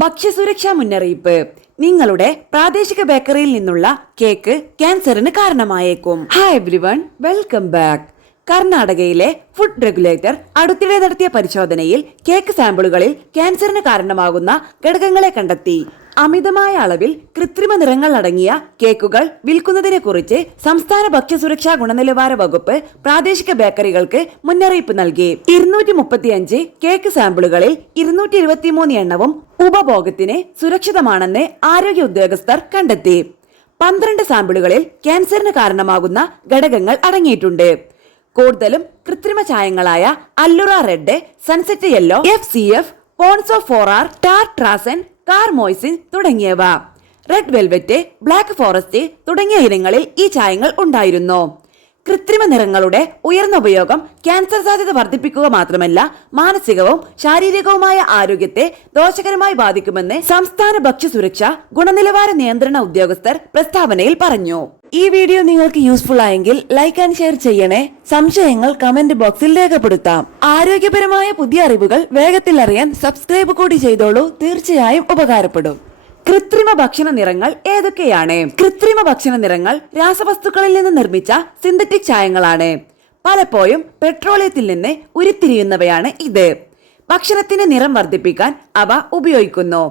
ഭക്ഷ്യസുരക്ഷാ മുന്നറിയിപ്പ്. നിങ്ങളുടെ പ്രാദേശിക ബേക്കറിയിൽ നിന്നുള്ള കേക്ക് ക്യാൻസറിന് കാരണമായേക്കും. Hi everyone, welcome back. കർണാടകയിലെ ഫുഡ് റെഗുലേറ്റർ അടുത്തിടെ നടത്തിയ പരിശോധനയിൽ കേക്ക് സാമ്പിളുകളിൽ ക്യാൻസറിന് കാരണമാകുന്ന ഘടകങ്ങളെ കണ്ടെത്തി. അമിതമായ അളവിൽ കൃത്രിമ നിറങ്ങൾ അടങ്ങിയ കേക്കുകൾ വിൽക്കുന്നതിനെ കുറിച്ച് സംസ്ഥാന ഭക്ഷ്യസുരക്ഷാ ഗുണനിലവാര വകുപ്പ് പ്രാദേശിക ബേക്കറികൾക്ക് മുന്നറിയിപ്പ് നൽകി. 235 കേക്ക് സാമ്പിളുകളിൽ 223 എണ്ണവും ഉപഭോഗത്തിന് സുരക്ഷിതമാണെന്ന് ആരോഗ്യ ഉദ്യോഗസ്ഥർ കണ്ടെത്തി. 12 സാമ്പിളുകളിൽ ക്യാൻസറിന് കാരണമാകുന്ന ഘടകങ്ങൾ അടങ്ങിയിട്ടുണ്ട്. കൂടുതലും കൃത്രിമ ചായങ്ങളായ allura red, sunset yellow, FCF, ponceau 4R, tartrazine, carmoisine തുടങ്ങിയവ. റെഡ് വെൽവെറ്റ്, ബ്ലാക്ക് ഫോറസ്റ്റ് തുടങ്ങിയ ഇനങ്ങളിൽ ഈ ചായങ്ങൾ ഉണ്ടായിരുന്നു. കൃത്രിമ നിറങ്ങളുടെ ഉയർന്ന ഉപയോഗം ക്യാൻസർ സാധ്യത വർദ്ധിപ്പിക്കുക മാത്രമല്ല, മാനസികവും ശാരീരികവുമായ ആരോഗ്യത്തെ ദോഷകരമായി ബാധിക്കുമെന്ന് സംസ്ഥാന ഭക്ഷ്യസുരക്ഷാ ഗുണനിലവാര നിയന്ത്രണ ഉദ്യോഗസ്ഥർ പ്രസ്താവനയിൽ പറഞ്ഞു. ഈ വീഡിയോ നിങ്ങൾക്ക് യൂസ്ഫുൾ ആയെങ്കിൽ ലൈക്ക് ആൻഡ് ഷെയർ ചെയ്യണേ. സംശയങ്ങൾ കമന്റ് ബോക്സിൽ രേഖപ്പെടുത്താം. ആരോഗ്യപരമായ പുതിയ അറിവുകൾ വേഗത്തിൽ അറിയാൻ സബ്സ്ക്രൈബ് കൂടി ചെയ്തോളൂ. തീർച്ചയായും ഉപകാരപ്പെടും. കൃത്രിമ ഭക്ഷണ നിറങ്ങൾ ഏതൊക്കെയാണ്? കൃത്രിമ ഭക്ഷണ നിറങ്ങൾ രാസവസ്തുക്കളിൽ നിന്ന് നിർമ്മിച്ച സിന്തറ്റിക് ചായങ്ങളാണ്. പലപ്പോഴും പെട്രോളിയത്തിൽ നിന്ന് ഉരുത്തിരിയുന്നവയാണ് ഇത്. ഭക്ഷണത്തിന്റെ നിറം വർദ്ധിപ്പിക്കാൻ അവ ഉപയോഗിക്കുന്നു.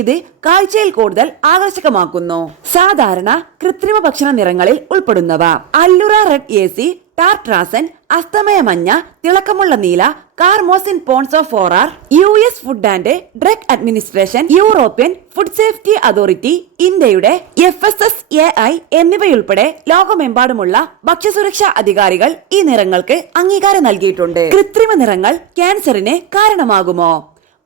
ഇത് കാഴ്ചയിൽ കൂടുതൽ ആകർഷകമാക്കുന്നു. സാധാരണ കൃത്രിമ ഭക്ഷണ നിറങ്ങളിൽ ഉൾപ്പെടുന്നവ: അല്ലുറ റെഡ് AC, ടാർട്രാസൻ, അസ്തമയ മഞ്ഞ, തിളക്കമുള്ള നീല, carmoisine, ponceau 4R, US food and drug administration, European food safety authority, ഇന്ത്യയുടെ FSSAI എന്നിവയുൾപ്പെടെ ലോകമെമ്പാടുമുള്ള ഭക്ഷ്യസുരക്ഷാ അധികാരികൾ ഈ നിറങ്ങൾക്ക് അംഗീകാരം നൽകിയിട്ടുണ്ട്. കൃത്രിമ നിറങ്ങൾ ക്യാൻസറിന് കാരണമാകുമോ?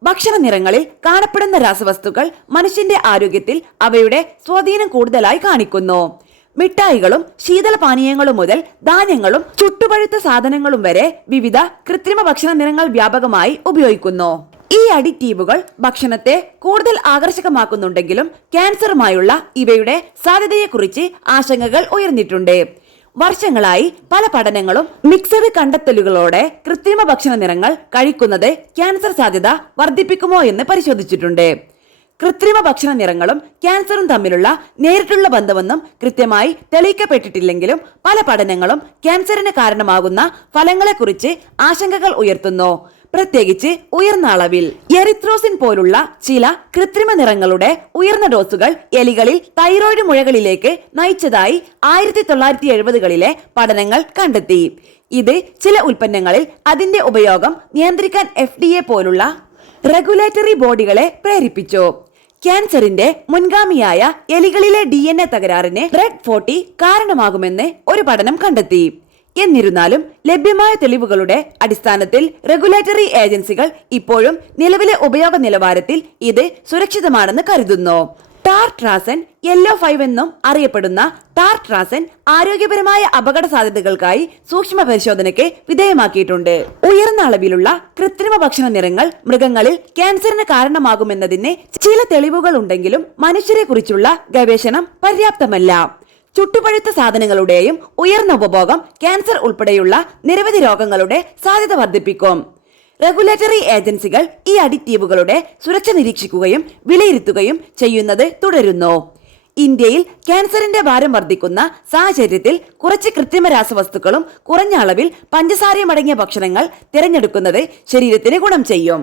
ഭക്ഷണ നിറങ്ങളിൽ കാണപ്പെടുന്ന രാസവസ്തുക്കൾ മനുഷ്യന്റെ ആരോഗ്യത്തിൽ അവയുടെ സ്വാധീനം കൂടുതലായി കാണിക്കുന്നു. മിഠായികളും ശീതളപാനീയങ്ങളും മുതൽ ധാന്യങ്ങളും ചുട്ടുപഴുത്ത സാധനങ്ങളും വരെ വിവിധ കൃത്രിമ ഭക്ഷണ നിറങ്ങൾ വ്യാപകമായി ഉപയോഗിക്കുന്നു. ഈ അഡിറ്റീവുകൾ ഭക്ഷണത്തെ കൂടുതൽ ആകർഷകമാക്കുന്നുണ്ടെങ്കിലും ക്യാൻസറുമായുള്ള ഇവയുടെ സാധ്യതയെക്കുറിച്ച് ആശങ്കകൾ ഉയർന്നിട്ടുണ്ട്. വർഷങ്ങളായി പല പഠനങ്ങളും മിക്സഡ് കണ്ടെത്തലുകളോടെ കൃത്രിമ ഭക്ഷണ നിറങ്ങൾ കഴിക്കുന്നത് ക്യാൻസർ സാധ്യത വർദ്ധിപ്പിക്കുമോ എന്ന് പരിശോധിച്ചിട്ടുണ്ട്. കൃത്രിമ ഭക്ഷണ നിറങ്ങളും ക്യാൻസറും തമ്മിലുള്ള നേരിട്ടുള്ള ബന്ധമൊന്നും കൃത്യമായി തെളിയിക്കപ്പെട്ടിട്ടില്ലെങ്കിലും പല പഠനങ്ങളും ക്യാൻസറിന് കാരണമാകുന്ന ഫലങ്ങളെക്കുറിച്ച് ആശങ്കകൾ ഉയർത്തുന്നു. പ്രത്യേകിച്ച് ഉയർന്ന അളവിൽ എറിത്രോസിൻ പോലുള്ള ചില കൃത്രിമ നിറങ്ങളുടെ ഉയർന്ന ഡോസുകൾ എലികളിൽ തൈറോയിഡ് മുഴകളിലേക്ക് നയിച്ചതായി 1970കളിലെ പഠനങ്ങൾ കണ്ടെത്തി. ഇത് ചില ഉൽപ്പന്നങ്ങളിൽ അതിന്റെ ഉപയോഗം നിയന്ത്രിക്കാൻ FDA പോലുള്ള റെഗുലേറ്ററി ബോഡികളെ പ്രേരിപ്പിച്ചു. ക്യാൻസറിന്റെ മുൻഗാമിയായ എലികളിലെ DNA തകരാറിന് റെഡ് 40 കാരണമാകുമെന്ന് ഒരു പഠനം കണ്ടെത്തി. എന്നിരുന്നാലും ലഭ്യമായ തെളിവുകളുടെ അടിസ്ഥാനത്തിൽ റെഗുലേറ്ററി ഏജൻസികൾ ഇപ്പോഴും നിലവിലെ ഉപയോഗ നിലവാരത്തിൽ ഇത് സുരക്ഷിതമാണെന്ന് കരുതുന്നു. ടാർട്രാസൻ, യെല്ലോ 5 എന്നും അറിയപ്പെടുന്ന ടാർട്രാസൻ ആരോഗ്യപരമായ അപകട സാധ്യതകൾക്കായി സൂക്ഷ്മ പരിശോധനയ്ക്ക് വിധേയമാക്കിയിട്ടുണ്ട്. ഉയർന്ന അളവിലുള്ള കൃത്രിമ ഭക്ഷണ നിറങ്ങൾ മൃഗങ്ങളിൽ ക്യാൻസറിന് കാരണമാകുമെന്നതിന് ചില തെളിവുകൾ ഉണ്ടെങ്കിലും മനുഷ്യരെ കുറിച്ചുള്ള ഗവേഷണം പര്യാപ്തമല്ല. ചുട്ടുപഴുത്ത സാധനങ്ങളുടെയും ഉയർന്ന ഉപഭോഗം ക്യാൻസർ ഉൾപ്പെടെയുള്ള നിരവധി രോഗങ്ങളുടെ സാധ്യത വർദ്ധിപ്പിക്കും. റെഗുലേറ്ററി ഏജൻസികൾ ഈ അഡിറ്റീവുകളുടെ സുരക്ഷ നിരീക്ഷിക്കുകയും വിലയിരുത്തുകയും ചെയ്യുന്നത് തുടരുന്നു. ഇന്ത്യയിൽ ക്യാൻസറിന്റെ ഭാരം വർദ്ധിക്കുന്ന സാഹചര്യത്തിൽ കുറച്ച് കൃത്രിമ രാസവസ്തുക്കളും കുറഞ്ഞ അളവിൽ പഞ്ചസാരയും അടങ്ങിയ ഭക്ഷണങ്ങൾ തിരഞ്ഞെടുക്കുന്നത് ശരീരത്തിന് ഗുണം ചെയ്യും.